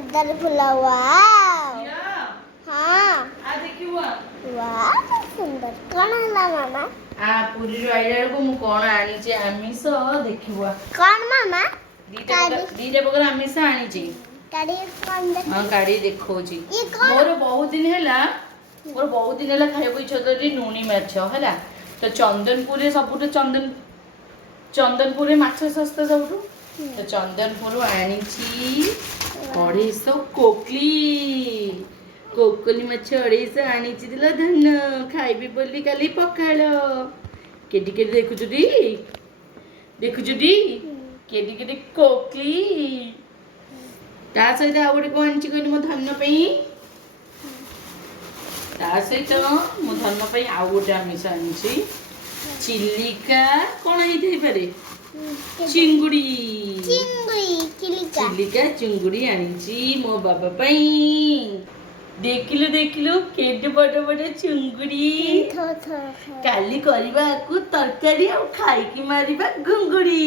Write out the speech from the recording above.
सुंदर फुला वाव हाँ आ देखिबो वाव सुंदर कौन है मामा आ पूरी आइला को मु कोन आनी जे आमिष देखिबो कौन मामा दीटा प्रकार आमिष आनी जे गाड़ी कौन देख हां गाड़ी देखो जी ये कौन मोर बहुत दिन हैला खाइबो इच्छा तो नूनी माछ हैला तो चंदनपुर रे सबुठ चंदनपुर रे माछ सस्ता सबुठ तो चंदनपुर आनी छी 250 कोकली माछ 250 आनी छी दिला धन खाइबी बोली काली पखाळ केडी केडी देखु जुडी केडी केडी कोकली ता सहित आ गोटे कोन आनी छी कहली मो धन पई ता सहित मो धन पई आ गोटे आमिष आनी छी चिल्लिका कोन ही थई पारे चिंगुड़ी चिल्लिका चिंगुड़ी आनी मो बाबा पई देखिलु केडे बड़ बड़ चिंगुड़ी काली करबा को तरकारी आ खाई की मारिबा गुंगुड़ी।